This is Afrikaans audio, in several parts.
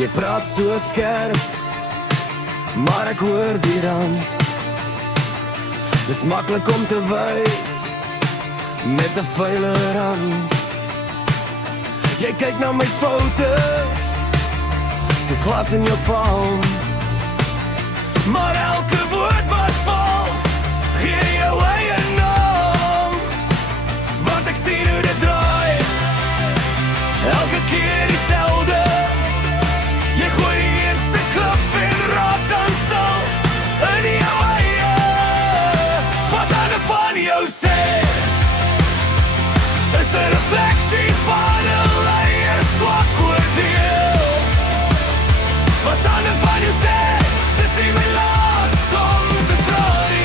Jy praat so skerp, maar ek hoor die rand. Dis maklik om te wys met 'n vuile rand. Jy kyk na my foute soos glas in jou palm, maar elke woord wat val gee jou eie naam. Want ek sien hoe dit draai, elke keer dieselfde. Jy gooi die eerste klap en raak dan stil in jou eie. Wat ander van jou sê is 'n refleksie van 'n eie swak oordeel. Wat ander van jou sê, dis nie my las om te draai.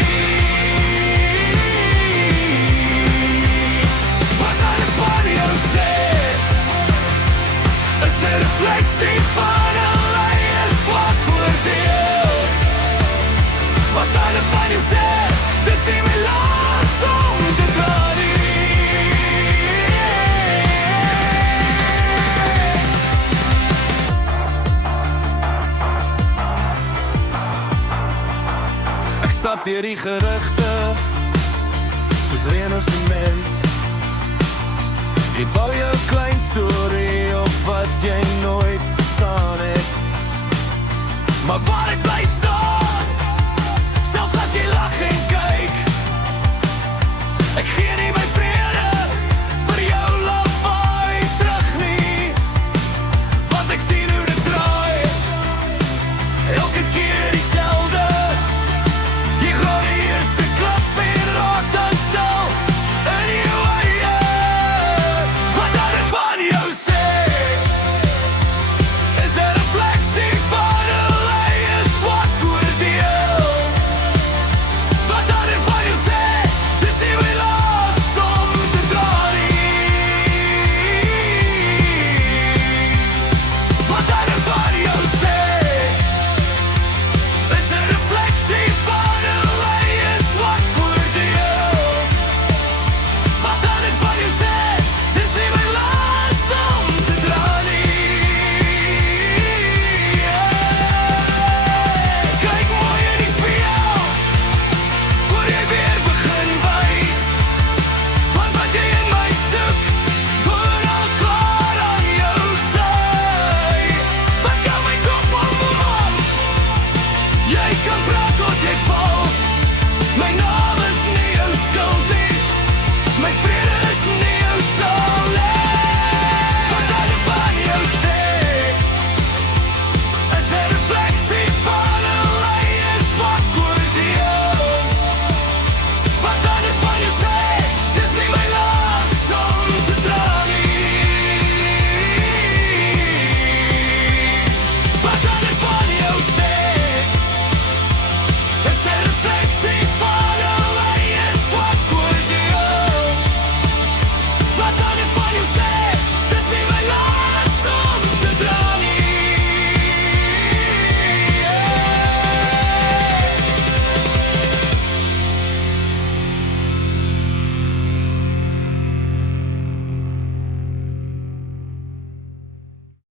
Wat ander van jou sê is 'n refleksie van 'n eie swak oordeel. Wat ander van jou sê, dis nie my las om te draai. Ek stap deur die gerugte soos reën op sement. Jy bou jou klein storie op wat jy nooit verstaan het. Maar waar ek bly staan, selfs as jy lag en kyk, ek gee nie my vrede vir jou lawaai terug nie. Want ek sien hoe dit draai, elke keer dieselfde. Jy gooi die eerste klap en raak dan stil in jou eie. Wat ander van jou sê is 'n refleksie van 'n eie swak oordeel. Wat ander van jou sê, dis nie my las om te draai. Wat ander van jou sê is 'n refleksie van 'n eie swak oordeel. Wat ander van jou sê, dis nie my las om te draai. Kyk mooi in die spieël voor jy weer begin wys. Want wat jy in my soek, woon al klaar aan jou sy. Maar kan my kop op, jy kan praat tot jy val. My naam